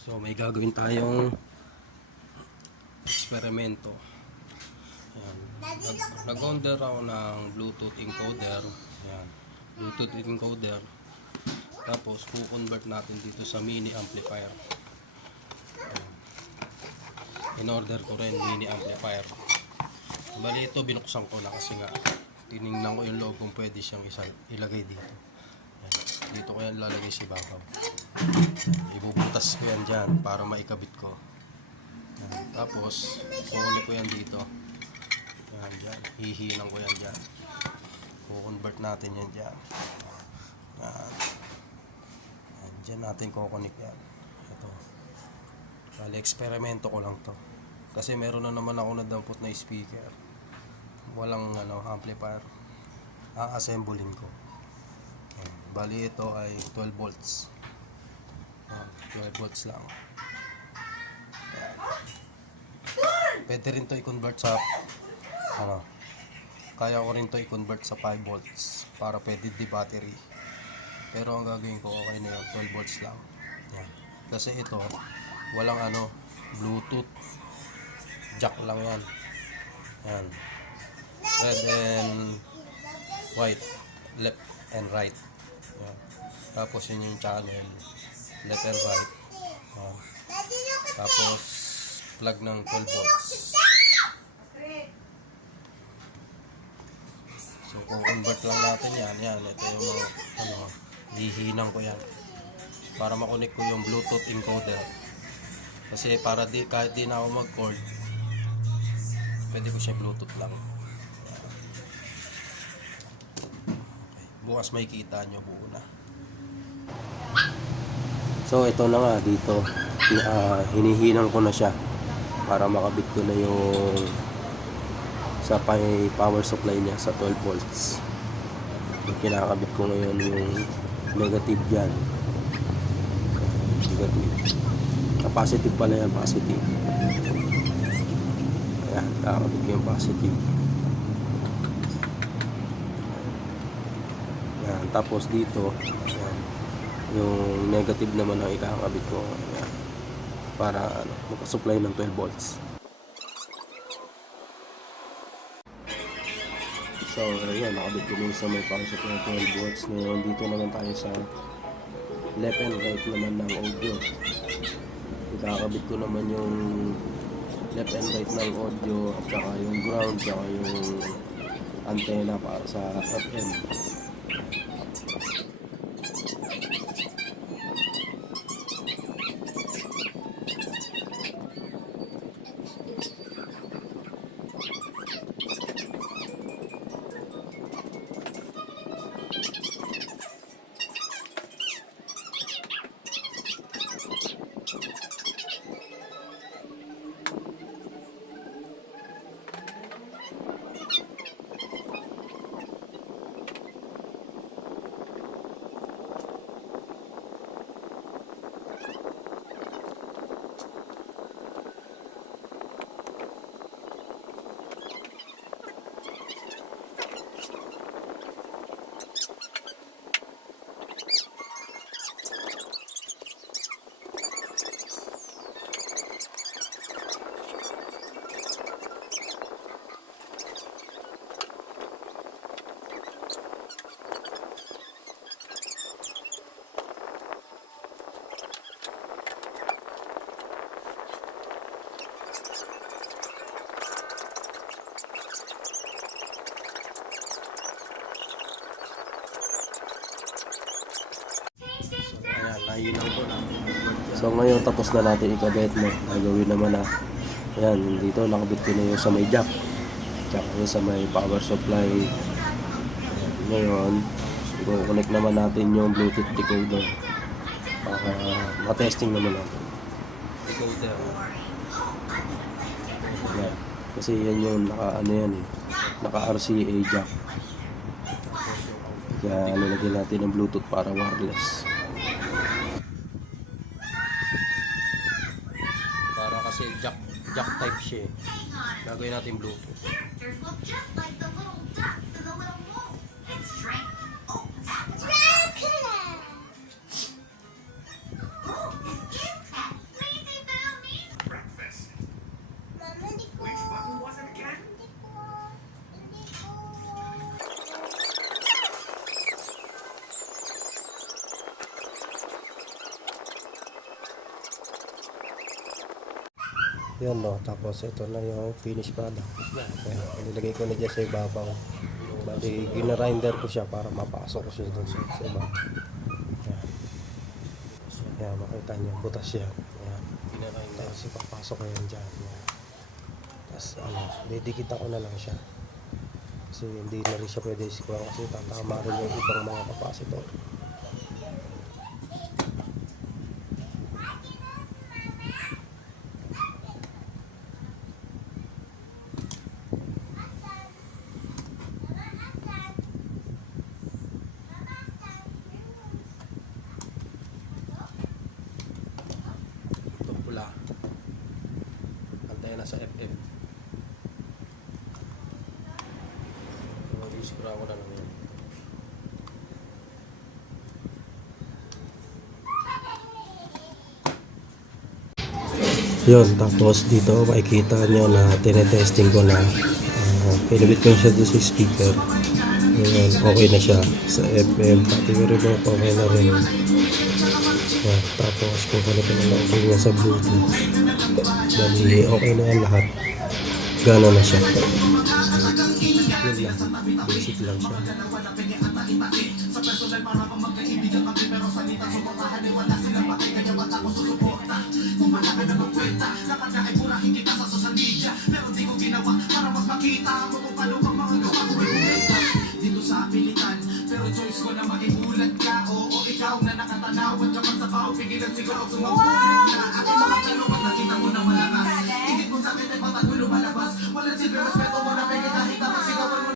So may gagawin tayong eksperimento. Ayan. Nag-order ako ng Bluetooth encoder. Ayan. Bluetooth encoder. Tapos ku-convert natin dito sa mini amplifier. Ayan. In-order ko rin mini amplifier. Bali ito binuksan ko na kasi nga tiningnan ko yung loob kung pwede siyang ilagay dito. Ayan. Dito ko yan lalagay si babaw. Ibubutas ko yan dyan para maikabit ko. Ayan. Tapos kukunin ko yan dito. Ayan, dyan. Hihinang ko yan dyan. Kukonvert natin yan dyan. Ayan. Ayan, dyan natin kukunik yan. Ito. Bali eksperimento ko lang to. Kasi meron na naman ako nadampot na speaker. Walang amplifier. A-assemblein ko. Ayan. Bali ito ay 12 volts. 12 volts lang. Ayan. Pwede rin to i-convert sa kaya ko rin to i-convert sa 5 volts para pwede di battery. Pero ang gagawin ko okay na yun, 12 volts lang. Ayan. Kasi ito walang Bluetooth, jack lang yan. Ayan. Red and white, left and right. Ayan. Tapos yun yung channel, left and right. Ayan. Tapos plug ng 12 volts. So kung convert lang natin yan. Ito yung mga hihinang ko yan para makunik ko yung Bluetooth encoder. Kasi para kahit di na ako mag-cord, pwede ko siya Bluetooth lang. Okay. Bukas may kita nyo buo na. So ito na nga dito, hinihinang ko na siya para makabit ko na yung sa power supply niya sa 12 volts. Yung kinakabit ko ngayon yung negative dyan. Negative. Positive pala yan, positive. Ayan, kakabit ko yung positive. Ayan, tapos dito, ayan, yung negative naman ang ikakabit ko. Ayan, para makasupply ng 12 volts. So, ayan, nakabit ko din sa may power supply 12 volts. Ngayon, dito naman tayo sa left and right naman ng audio. Ikakabit ko naman yung left and right ng audio at saka yung ground, saka yung antenna para sa FM. So ngayon tapos na natin ikabit na. Gagawin naman na. Ayan, dito nakabit ko na yung sa may jack. Tsaka yung sa may power supply. Ayan, ngayon, i-connect naman natin yung Bluetooth decoder. Para matesting naman natin. Decoder. Ayan. Kasi yan yung naka RCA jack. Kaya nilagyan natin ng Bluetooth para wireless. Kasi jack type siya eh. Gagawin natin Bluetooth. Yan no, tapos ito na yung finished product. Ayan, nilagay ko na dyan sa ibabaw. Bali, ginarinder ko siya para mapasok ko siya dun sa ibabaw. Ayan. Ayan, makita niyo, butas siya. Ayan. Tapos ipapasok ko yan dyan. Ayan. Tapos didikit ko na lang siya. Kasi hindi na rin siya pwede siguro kasi tatama rin yung ibang mga capacitor. Ito pula. Antayin na sa FM. Isigura ko na lang yun. Yun, tapos dito makikita nyo na tinetesting ko na pinabit ko siya doon sa speaker. Yun, okay na siya sa FM, pati remote okay na rin. Yan, tapos kung ano pa na okay niya sa Bluetooth, bali okay na yan lahat, gana na siya. Yun lang, basic lang siya. Dito sa pilitan, pero choice ko na makibulat ka. Oo, ikaw na nakatanawad ka man sa bao, pigilan siguro sumubulat ka. Aking mga talungan, nakita mo na malakas. Ingit mo sakit ay patagulo malabas. Walang silbi, respeto mo na pwede kahit ang sigawan mo